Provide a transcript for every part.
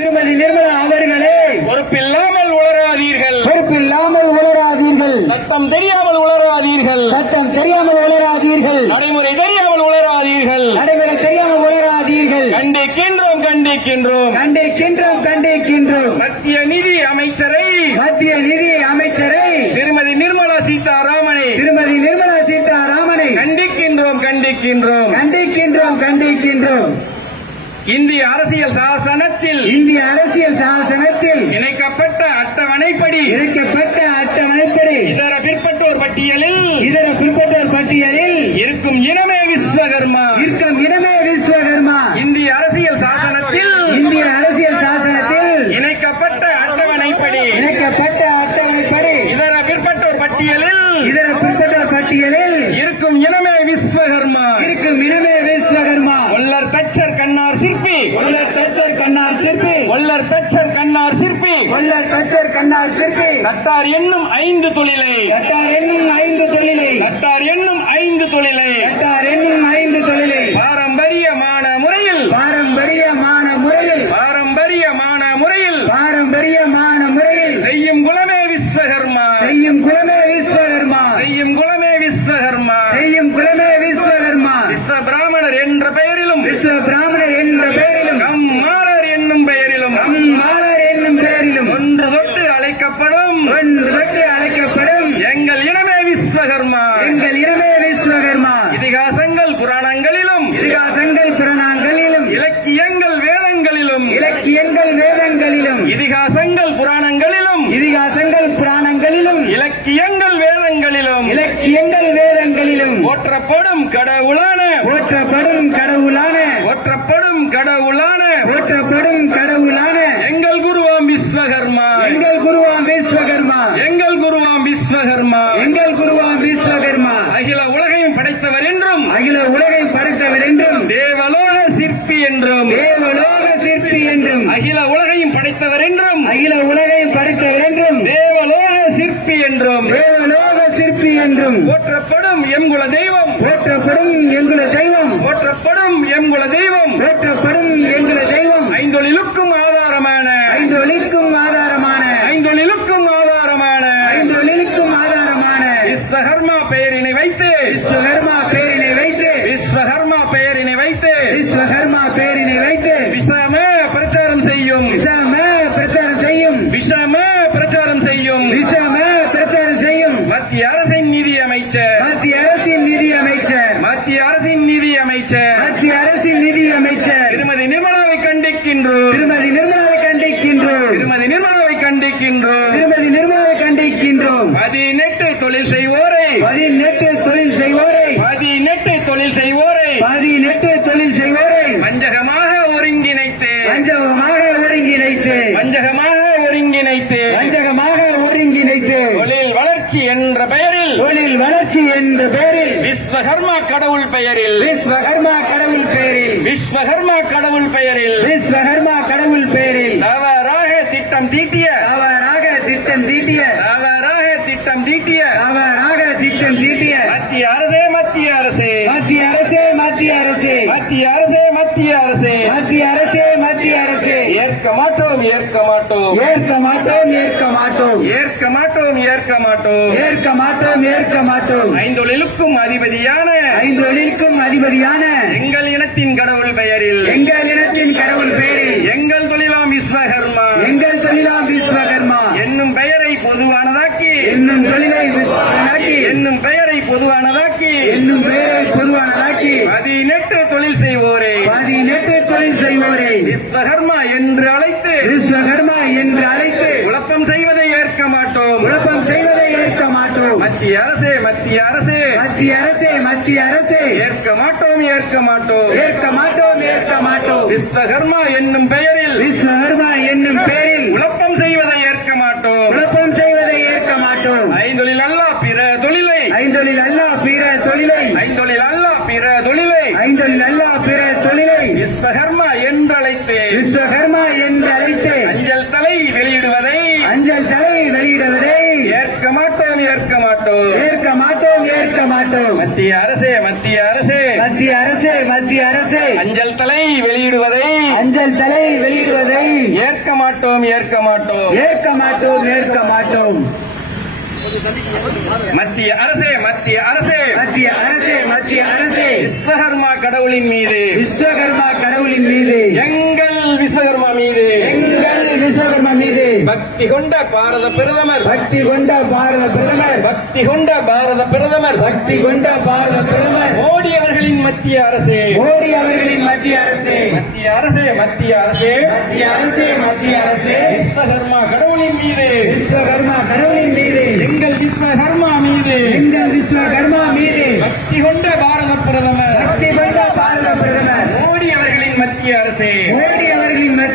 திருமதி நிர்மலா அவர்களே பொறுப்பில்லாமல் உளராதீர்கள் பொறுப்பில்லாமல் உளராதீர்கள் சட்டம் தெரியாமல் உளராதீர்கள் சட்டம் தெரியாமல் உளராதீர்கள் நடைமுறை தெரியாமல் உளராதீர்கள் நடைமுறை தெரியாமல் உளராதீர்கள் கண்டிக்கின்றோம் கண்டிக்கின்றோம். கண்டிக்கின்றோம் கண்டிக்கின்றோம். மத்திய நிதி அமைச்சரை. மத்திய நிதி அமைச்சரை. திருமதி நிர்மலா சீதாராமனை. திருமதி நிர்மலா சீதாராமனை. கண்டிக்கின்றோம் கண்டிக்கின்றோம். கண்டிக்கின்றோம் கண்டிக்கின்றோம். இந்திய அரசியல் சாசனத்தில் இந்திய அரசியல் சாசனத்தில் இணைக்கப்பட்ட அட்டவணைப்படி இணைக்கப்பட்ட அட்டவணைப்படி இதர பிற்பட்டோர் பட்டியலில் இதர பிற்பட்டோர் பட்டியலில் இருக்கும் இனமே விஸ்வகர்மா. இருக்கும் இடமே விஸ்வகர்மா இந்திய அரசியல் சாசனத்தில் இந்திய அரசியல் சாசனத்தில் இணைக்கப்பட்ட அட்டவணைப்படி இணைக்கப்பட்ட அட்டவணைப்படி இதர பிற்பட்டோர் பட்டியலில் இதர பிற்பட்டோர் பட்டியலில் இருக்கும் இனமே விஸ்வகர்மா இருக்கும் இடமே விஸ்வகர்மா ஒல்லர் தச்சர் கண்ணார் சிற்பி வல்லர் தச்சர் கண்ணார் சிற்பி ஒல்லர் தச்சர் கண்ணார் சிற்பி வல்லர் தட்டார் என்னும் ஐந்து தொழிலை. கட்டார் என்னும் ஐந்து தொழிலை. தட்டார் என்னும் ஐந்து தொழிலை. கட்டார் என்னும் ஐந்து தொழிலை. பாரம்பரியமான முறையில். பாரம்பரியமான முறையில் போற்றப்படும் கடவுளான. போற்றப்படும் கடவுளான. போற்றப்படும் கடவுளான. எங்கள் குருவாம் விஸ்வகர்மா. எங்கள் குருவாம் விஸ்வகர்மா. எங்கள் குருவாம் விஸ்வகர்மா. எங்கள் குருவாம் விஸ்வகர்மா. அகில உலகையும் படைத்தவர் என்றும். அகில உலகை படைத்தவர் என்றும். தேவலோக சிற்பி என்றும். தேவலோக சிற்பி என்றும். அகில உலகையும் படைத்தவர் என்றும். அகில உலகை படைத்தவர் என்றும். தேவலோக சிற்பி என்றும். தேவலோக சிற்பி என்றும். போற்றப்படும் எங்குல தெய்வம் போற்றப்படும் எங்குல தெய்வம். போற்றப்படும் எங்குல தெய்வம். போற்றப்படும் எங்குல தெய்வம். ஐந்தொழிலுக்கும் ஆதாரமான. ஐந்து ஒளிக்கும் ஆதாரமான. ஐந்தொழிலுக்கும் ஆதாரமான. ஐந்து ஒளிக்கும் ஆதாரமான. விஸ்வகர்மா பெயரினை வைத்து. விஸ்வகர்மா பேரினை வைத்து. விஸ்வகர்மா பெயரினை வைத்து. விஸ்வகர்மா பேரினை வைத்து. விஷம பிரச்சாரம் செய்யும் விஷம பிரச்சாரம் செய்யும் விஷம பிரச்சாரம் செய்யும் விஷம பிரச்சாரம் செய்யும் மத்திய அரசின் நிதி அமைச்சர் மத்திய அரசின் நிதி அமைச்சர் மத்திய அரசின் நிதி அமைச்சர் மத்திய அரசின் நிதி அமைச்சர். திருமதி நிர்மலாவை கண்டிக்கின்றோம். திருமதி நிர்மலாவை கண்டிக்கின்றோம். திருமதி நிர்மலாவை கண்டிக்கின்றோம். திருமதி நிர்மலாவை கண்டிக்கின்றோம். பதினெட்டு தொழில் செய்வோரை. பதினெட்டு தொழில் செய்வோரை பதினெட்டு தொழில் செய்வோரை பதினெட்டு தொழில் செய்வோரை வஞ்சகமாக ஒருங்கிணைத்து வஞ்சகமாக ஒருங்கிணைத்து வஞ்சகமாக ஒருங்கிணைத்து வஞ்சகமாக ஒருங்கிணைத்து தொழில் வளர்ச்சி என்ற பெயரில் தொழில் வளர்ச்சி என்ற பெயரில் விஸ்வகர்மா கடவுள் பெயரில். விஸ்வகர்மா கடவுள் பெயரில். விஸ்வகர்மா கடவுள் பெயரில். விஸ்வகர்மா கடவுள் பெயரில். தவறாக திட்டம் தீட்டிய. தவறாக திட்டம் தீட்டிய. தவறாக திட்டம் தீட்டிய. தவறாக திட்டம் தீட்டிய. மத்திய அரசே மாட்டோம் ஏற்க மாட்டோம் ஏற்க மாட்டோம் ஏற்க மாட்டோம். ஏற்க மாட்டோம் ஏற்க மாட்டோம் ஏற்க மாட்டோம் ஏற்க மாட்டோம் ஐந்தொழிலுக்கும் அதிபதியான ஐந்து ஒளிக்கும் அதிபதியான எங்கள் இனத்தின் கடவுள் பெயரில். எங்கள் இனத்தின் கடவுள் பெயரில். எங்கள் தொழிலாம் விஸ்வகர்மா. எங்கள் தொழிலாம் விஸ்வகர்மா. என்னும் பெயரை பொதுவானதாக்கி. என்னும் தொழிலை என்னும் பெயரை பொதுவானதாக்கி. என்னும் பெயரை பொதுவானதாக்கி. பதினெட்டு தொழில் செய்வோரே. செய்வோரை விஸ்வகர்மா என்று அழைத்து விஸ்வகர்மா என்று அழைத்து குழப்பம் செய்வதை ஏற்க மாட்டோம். குழப்பம் செய்வதை ஏற்க மாட்டோம். மத்திய அரசே மத்திய அரசே. மத்திய அரசே மத்திய அரசே. ஏற்க மாட்டோம் ஏற்க மாட்டோம். ஏற்க மாட்டோம் ஏற்க மாட்டோம். விஸ்வகர்மா என்னும் பெயரில் விஸ்வகர்மா என்னும் பெயரில் குழப்பம் செய்வதை ஏற்க மாட்டோம் குழப்பம் செய்வதை ஏற்க மாட்டோம் ஐந்தொழில் அல்ல பிற தொழிலை ஐந்தொழில் அல்ல பிற தொழிலை ஐந்தொழில் அல்ல பிற தொழிலை ஐந்தொழில் அல்ல பிற தொழிலை விஸ்வகர்மா என்றழைத்து விஸ்வகர்மா என்று அழைத்து அஞ்சல் தலை வெளியிடுவதை அஞ்சல் தலை வெளியிடுவதை ஏற்க மாட்டோம் ஏற்க மாட்டோம் ஏற்க மாட்டோம். மத்திய அரசே மத்திய அரசே. மத்திய அரசே மத்திய அரசே. அஞ்சல் தலை வெளியிடுவதை அஞ்சல் தலை வெளியிடுவதை ஏற்க மாட்டோம் ஏற்க மாட்டோம். ஏற்க மாட்டோம் ஏற்க மாட்டோம். மத்திய அரசே மத்திய அரசே. மத்திய அரசே மத்திய அரசே. விஸ்வகர்மா கடவுளின் மீது. விஸ்வகர்மா கடவுளின் மீது. எங்கள் விஸ்வகர்மா மீது. எங்கள் விஸ்வகர்மா மீது பக்தி கொண்ட பாரத பிரதமர். பக்தி கொண்ட பாரத பிரதமர். பக்தி கொண்ட பாரத பிரதமர். பக்தி கொண்ட பாரத பிரதமர். மோடி அவர்களின் மத்திய அரசே. மோடி அவர்களின் மத்திய அரசே. மத்திய அரசே மத்திய அரசே. மத்திய அரசே மத்திய அரசே. விஸ்வகர்மா கடவுளின் மீது. விஸ்வகர்மா கடவுளின் மீது. எங்கள் விஸ்வகர்மா மீது. எங்கள் விஸ்வகர்மா மீது. பக்தி கொண்ட பாரத பிரதமர். பக்தி கொண்ட பாரத பிரதமர். மோடி அவர்களின் மத்திய அரசே.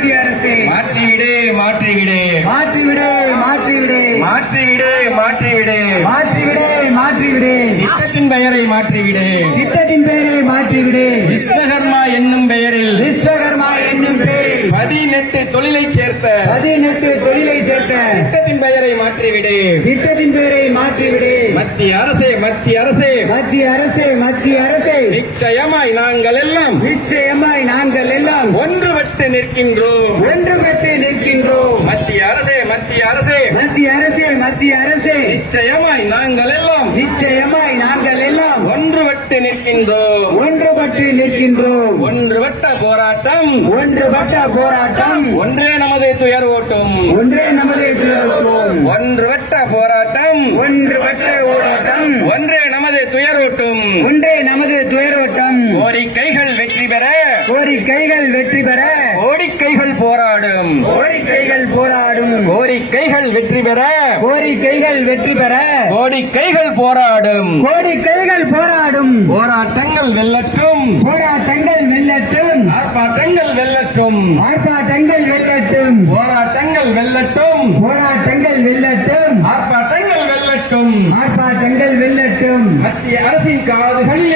மத்திய அரசே. மாற்றிவிடு மாற்றிவிடு. மாற்றிவிடு மாற்றிவிடு. மாற்றிவிடு மாற்றிவிடு. மாற்றிவிடு மாற்றிவிடு. திட்டத்தின் பெயரை மாற்றிவிடு. திட்டத்தின் பெயரை மாற்றிவிடு. விஸ்வகர்மா என்னும் பெயரில். விஸ்வகர்மா என்னும் பெயரில். பதினெட்டு தொழிலை சேர்த்த பதினெட்டு தொழிலை சேர்க்க திட்டத்தின் பெயரை மாற்றிவிடு. திட்டத்தின் பெயரை மாற்றிவிடு. மத்திய அரசே மத்திய அரசே. மத்திய அரசே மத்திய அரசே. நிச்சயமாய் நாங்கள் எல்லாம் நிச்சயமாய் நாங்கள் எல்லாம் ஒன்றுபட்டு நிற்கின்றோம். ஒன்றுபட்டு நிற்கின்றோம். மத்திய அரசே மத்திய அரசே. மத்திய அரசே மத்திய அரசே. நிச்சயமாய் நாங்கள் எல்லாம் நிச்சயமாய் நாங்கள் எல்லாம் ஒன்றுபட்டு நிற்கின்றோம் ஒன்றுபட்டு நிற்கின்றோம் ஒன்றுபட்ட போராட்டம். ஒன்றுபட்ட போராட்டம். ஒன்றே நமது துயர் ஓட்டும். ஒன்றே நமது துயரோட்டம் ஒன்றுபட்ட போராட்டம். ஒன்றுபட்ட போராட்டம். ஒன்றே நமது துயர் ஓட்டும். ஒன்றே நமது துயரோட்டம் கோரிக்கைகள் வெற்றி பெற. கோரிக்கைகள் வெற்றி பெற. கோரிக்கைகள் போராடும். கோரிக்கைகள் போராடும். கோரிக்கைகள் வெற்றி பெற. கோரிக்கைகள் வெற்றி பெற. கோரிக்கைகள் போராடும். கோரிக்கைகள் போராடும். போராட்டங்கள் வெல்லட்டும். போராட்டங்கள் வெல்லட்டும். ஆர்ப்பாட்டங்கள் வெல்லட்டும். ஆர்ப்பாட்டங்கள் வெல்லட்டும். போராட்டங்கள் வெல்லட்டும். போராட்டங்கள் வெல்லட்டும். ஆர்ப்பாட்டங்கள் வெல்லட்டும். ஆர்ப்பாட்டங்கள் வெல்லட்டும். மத்திய அரசின் காதுகளிலே